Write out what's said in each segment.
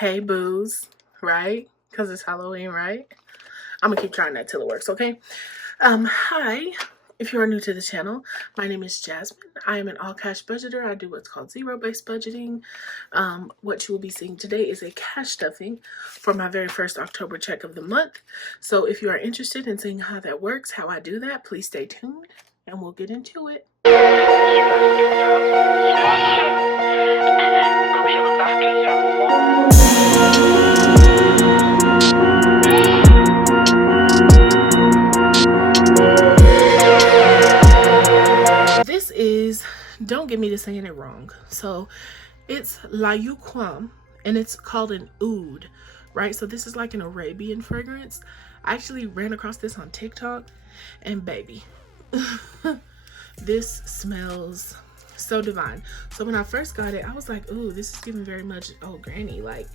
Hey booze, right? Because it's Halloween, right? I'm gonna keep trying that till it works, okay? Hi. If you are new to the channel, my name is Jasmine. I am an all-cash budgeter. I do what's called zero-based budgeting. What you will be seeing today is a cash stuffing for my very first October check of the month. So if you are interested in seeing how that works, how I do that, please stay tuned and we'll get into it. This is, don't get me to saying it wrong. So it's La Yuquam and it's called an oud, right? So this is like an Arabian fragrance. I actually ran across this on TikTok and baby, this smells so divine. So when I first got it, I was like, ooh, this is giving very much old granny, like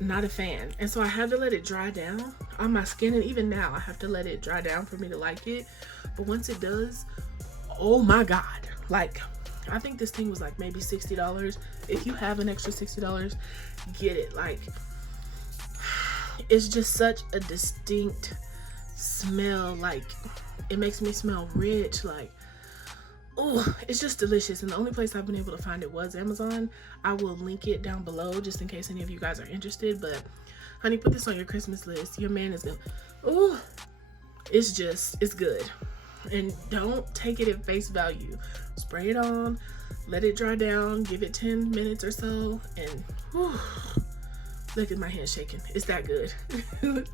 not a fan. And so I had to let it dry down on my skin, and even now I have to let it dry down for me to like it. But once it does, oh my god, like I think this thing was like maybe $60. If you have an extra $60, get it. Like it's just such a distinct smell. Like it makes me smell rich. Like, oh, it's just delicious. And the only place I've been able to find it was Amazon. I will link it down below just in case any of you guys are interested. But honey, put this on your Christmas list. Your man is gonna, oh, it's good. And don't take it at face value. Spray it on, let it dry down, give it 10 minutes or so, and whew, look at my hand shaking. It's that good.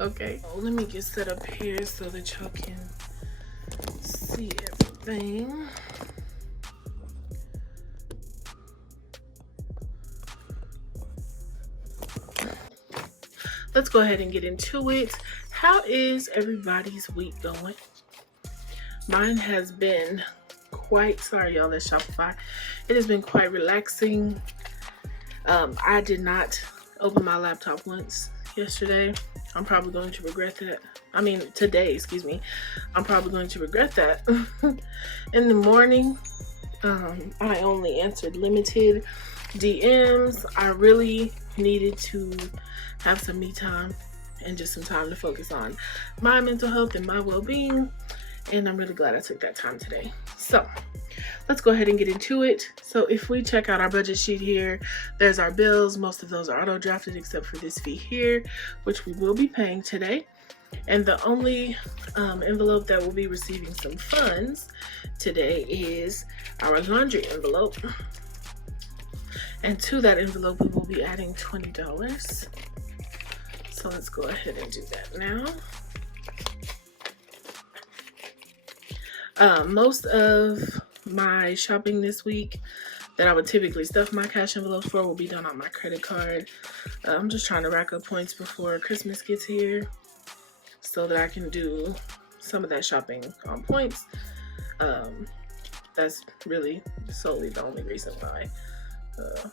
Okay, let me get set up here so that y'all can see everything. Let's go ahead and get into it. How is everybody's week going? Mine has been quite, sorry y'all, that's Shopify. It has been quite relaxing. I did not open my laptop once yesterday. I'm probably going to regret that. I mean, today, excuse me. I'm probably going to regret that. In the morning, I only answered limited DMs. I really needed to have some me time and just some time to focus on my mental health and my well-being. And I'm really glad I took that time today. So let's go ahead and get into it. So if we check out our budget sheet here, there's our bills. Most of those are auto drafted except for this fee here, which we will be paying today. And the only envelope that will be receiving some funds today is our laundry envelope. And to that envelope, we will be adding $20. So let's go ahead and do that now. Most of my shopping this week that I would typically stuff my cash envelopes for will be done on my credit card. I'm just trying to rack up points before Christmas gets here so that I can do some of that shopping on points. That's really solely the only reason why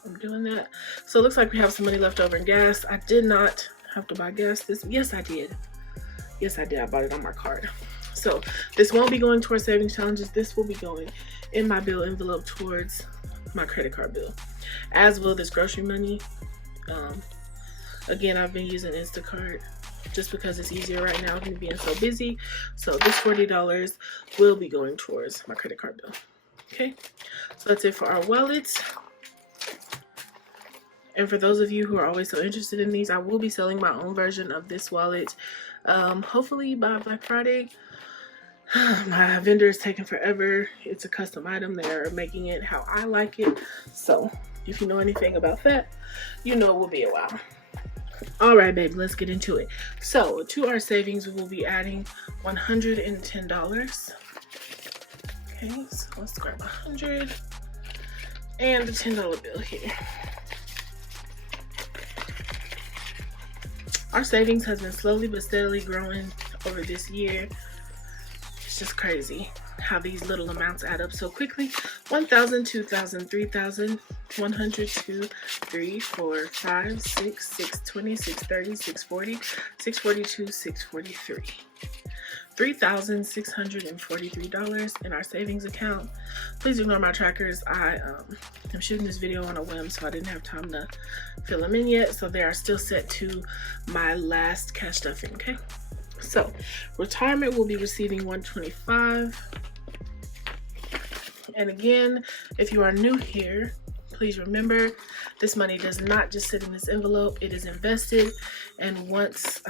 I'm doing that. So it looks like we have some money left over in gas. I did not have to buy gas this, yes I did. Yes I did, I bought it on my card. So this won't be going towards savings challenges. This will be going in my bill envelope towards my credit card bill, as will this grocery money. Again, I've been using Instacart just because it's easier right now than being so busy. So this $40 will be going towards my credit card bill. Okay, so that's it for our wallets. And for those of you who are always so interested in these, I will be selling my own version of this wallet, hopefully by Black Friday. My vendor is taking forever. It's a custom item. They're making it how I like it. So if you know anything about that, you know it will be a while. All right, baby, let's get into it. So to our savings, we will be adding $110. Okay, so let's grab 100 and a $10 bill here. Our savings has been slowly but steadily growing over this year. It's just crazy how these little amounts add up so quickly. 1,000, 2,000, 3,000, 100, 2, 3, 4, 5, 6, 620, 630, 640, 642, 643. $3,643 in our savings account. Please ignore my trackers. I am shooting this video on a whim, so I didn't have time to fill them in yet. So they are still set to my last cash stuffing, okay? So retirement will be receiving $125. And again, if you are new here, please remember this money does not just sit in this envelope, it is invested. And once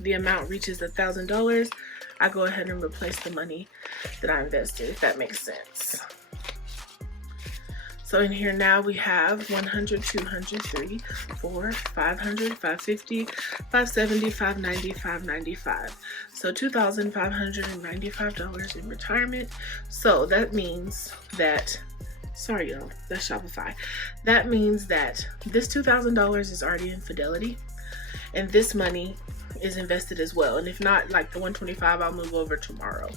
the amount reaches $1,000, I go ahead and replace the money that I invested, if that makes sense. So in here now we have 100, 200, 3, 4, 500, 550, 570, 590, 595. So $2,595 in retirement. So that means that, sorry y'all, that's Shopify. That means that this $2,000 is already in Fidelity, and this money is invested as well. And if not, like the 125, I'll move over tomorrow.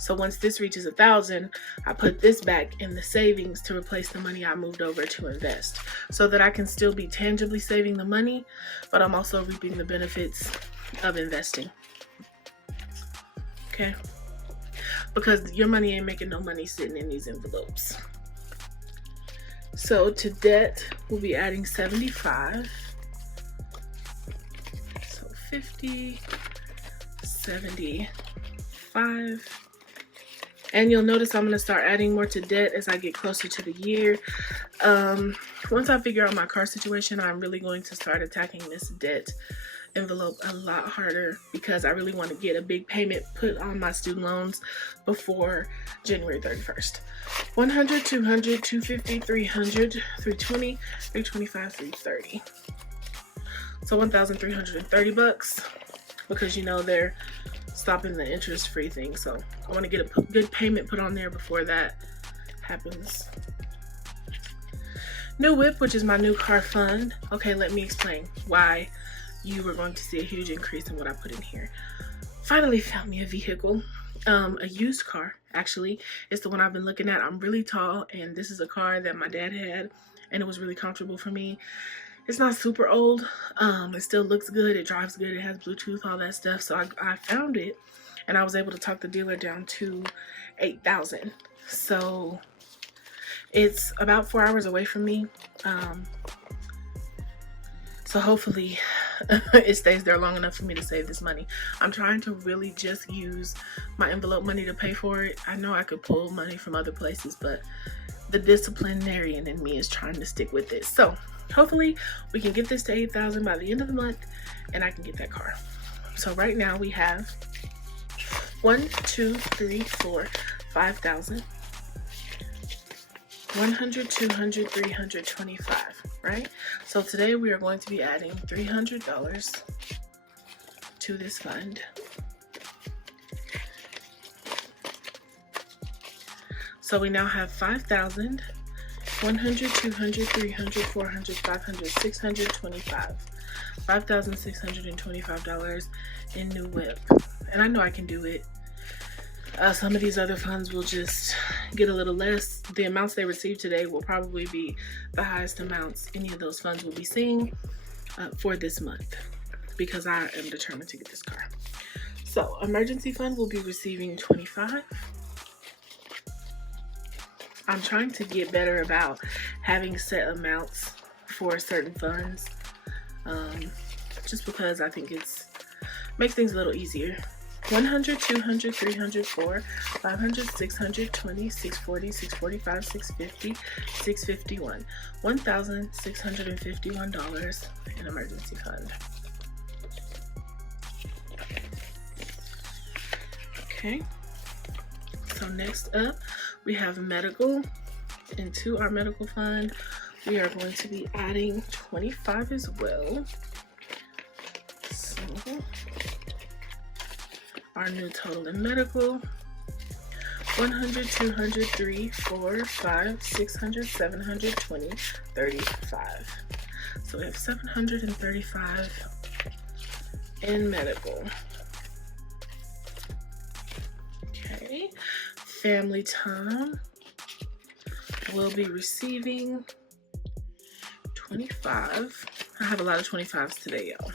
So once this reaches 1,000, I put this back in the savings to replace the money I moved over to invest, so that I can still be tangibly saving the money, but I'm also reaping the benefits of investing. Okay? Because your money ain't making no money sitting in these envelopes. So to debt, we'll be adding 75. 50, 75, and you'll notice I'm going to start adding more to debt as I get closer to the year. Once I figure out my car situation, I'm really going to start attacking this debt envelope a lot harder, because I really want to get a big payment put on my student loans before January 31st. 100, 200, 250, 300, 320, 325, 330. So $1,330, because you know they're stopping the interest-free thing. So I want to get a good payment put on there before that happens. New whip, which is my new car fund. Okay, let me explain why you were going to see a huge increase in what I put in here. Finally found me a vehicle, a used car. Actually, it's the one I've been looking at. I'm really tall, and this is a car that my dad had, and it was really comfortable for me. It's not super old. It still looks good. It drives good. It has Bluetooth, all that stuff. So I found it, and I was able to talk the dealer down to $8,000. So it's about 4 hours away from me. So hopefully it stays there long enough for me to save this money. I'm trying to really just use my envelope money to pay for it. I know I could pull money from other places, but the disciplinarian in me is trying to stick with it. So hopefully we can get this to $8,000 by the end of the month, and I can get that car. So right now we have 1, 2, 3, 4, 5,000, 100, 200, 325, right? So today we are going to be adding $300 to this fund. So we now have 5,000, 100, 200, 300, 400, 500, 625. $5,625 in new whip. And I know I can do it. Some of these other funds will just get a little less. The amounts they receive today will probably be the highest amounts any of those funds will be seeing for this month, because I am determined to get this car. So emergency fund will be receiving 25. I'm trying to get better about having set amounts for certain funds, just because I think it's makes things a little easier. 100, 200, 300, 4, 500, 600, 20, 640, 645, 650, 651. $1,651 in emergency fund. Okay. So next up, we have medical. Into our medical fund, we are going to be adding 25 as well. So our new total in medical: 100, 200, 3, 4, 5, 600, 720, 35. So we have 735 in medical. Okay, family time will be receiving 25. I have a lot of 25s today, y'all.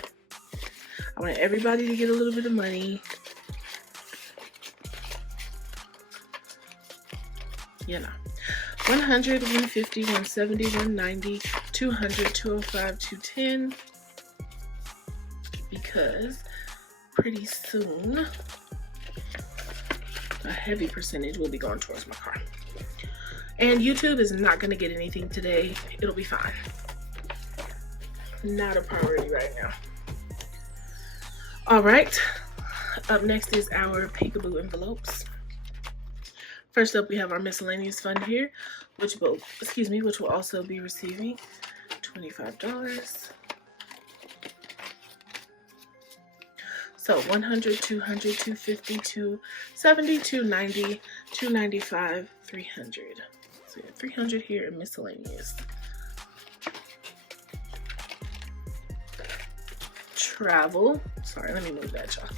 I want everybody to get a little bit of money. you know. 100, 150, 170, 190, 200, 205, 210. Because pretty soon a heavy percentage will be going towards my car. And YouTube is not going to get anything today. It'll be fine. Not a priority right now. All right. Up next is our peekaboo envelopes. First up, we have our miscellaneous fund here, which will also be receiving $25. So 100, 200, 250, 270, 290, 295, 300. So we have 300 here in miscellaneous. Travel. Sorry, let me move that, y'all.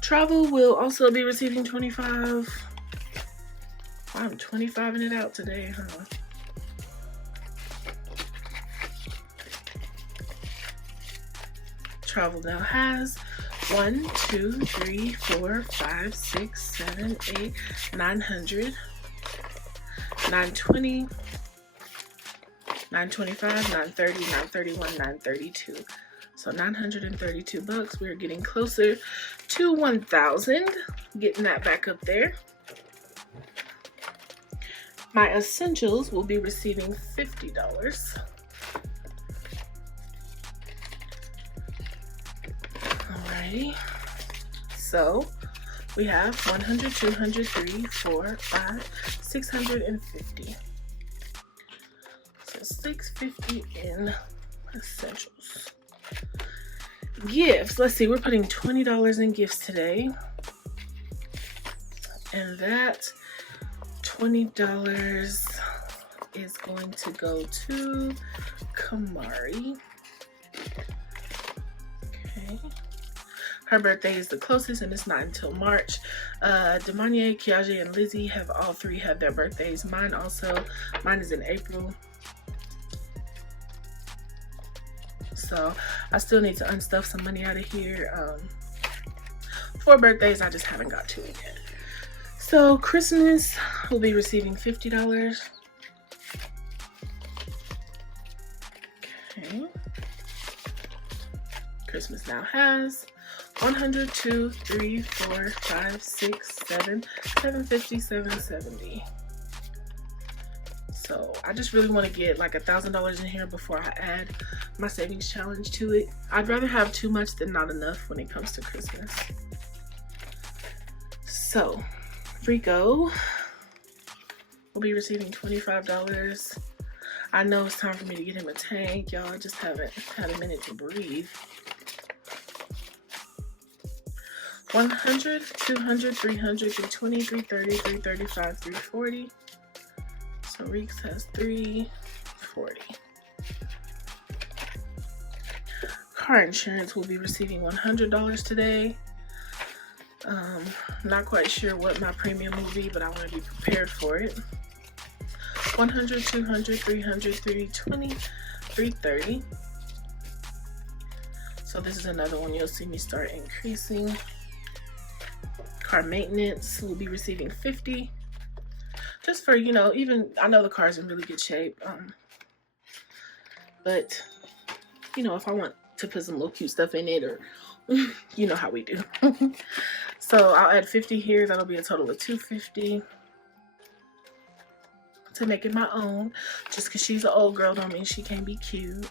Travel will also be receiving 25. I'm 25ing it out today, huh? Travel now has 1, 2, 3, 4, 5, 6, 7, 8, 900, 920, 925, 930, 931, 932. So $932. We're getting closer to 1,000. Getting that back up there. My essentials will be receiving $50. Alrighty. So we have 100, 200, 3, 4, 5, 650. So $650 in essentials. Gifts. Let's see. We're putting $20 in gifts today. And that $20 is going to go to Kamari. Okay. Her birthday is the closest, and it's not until March. Demanye, Kiaji, and Lizzie have all three had their birthdays. Mine is in April. So I still need to unstuff some money out of here. 4 birthdays, I just haven't got to it yet. So Christmas will be receiving $50. Okay. Christmas now has 100, 2, 3, 4, 5, 6, 7, 750, 770. So I just really want to get like $1,000 in here before I add my savings challenge to it. I'd rather have too much than not enough when it comes to Christmas. So Rico will be receiving $25. I know it's time for me to get him a tank. Y'all, I just haven't had a minute to breathe. 100, 200, 300, 320, 330, 335, 340. So Reeks has 340. Car insurance will be receiving $100 today. Not quite sure what my premium will be, but I want to be prepared for it. 100, 200, 300, 320, 330. So this is another one you'll see me start increasing. Car maintenance will be receiving $50. Just for, you know, even, I know the car's in really good shape. But, you know, if I want to put some little cute stuff in it, or, you know how we do. So I'll add 50 here. That'll be a total of $250. To make it my own. Just because she's an old girl don't mean she can't be cute.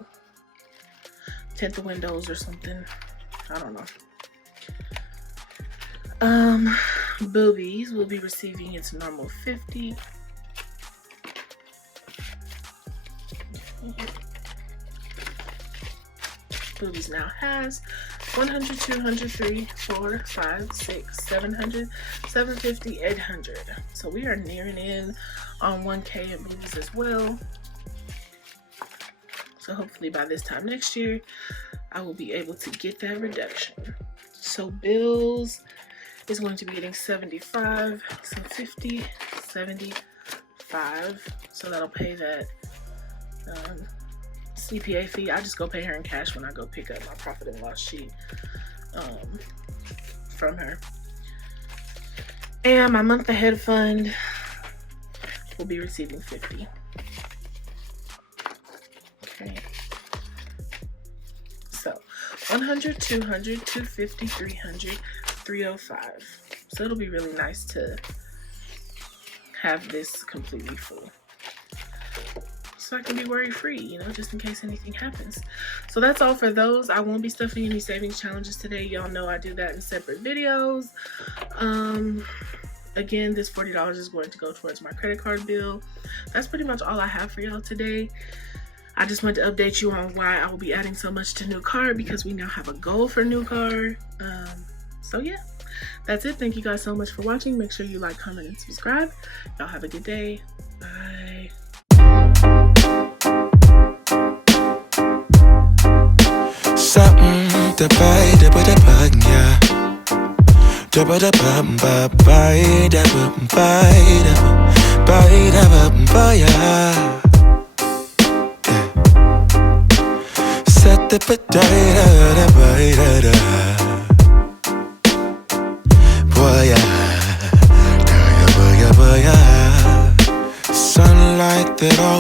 Tint the windows or something. I don't know. Boobies will be receiving its normal 50. Boobies now has 100, 200, 3, 4, 5, 6, 700, 750, 800. So we are nearing in on 1K in boobies as well. So hopefully by this time next year, I will be able to get that reduction. So bills is going to be getting 75, so 50, 75. So that'll pay that CPA fee. I just go pay her in cash when I go pick up my profit and loss sheet from her. And my month ahead fund will be receiving 50. Okay. So 100, 200, 250, 300, 305. So it'll be really nice to have this completely full, so I can be worry free, you know, just in case anything happens. So that's all for those. I won't be stuffing any savings challenges today. Y'all know I do that in separate videos. Again, this $40 is going to go towards my credit card bill. That's pretty much all I have for y'all today. I just wanted to update you on why I will be adding so much to new car, because we now have a goal for new car. So yeah, that's it. Thank you guys so much for watching. Make sure you like, comment, and subscribe. Y'all have a good day. Bye. Something to buy, da ba da bug, yeah. Da ba da bum ba buy, da ba buy, da buy, da ba buy, yeah. Set the ba da da buy, da da. Boy, yeah. Da ya boy, yeah. Sunlight that always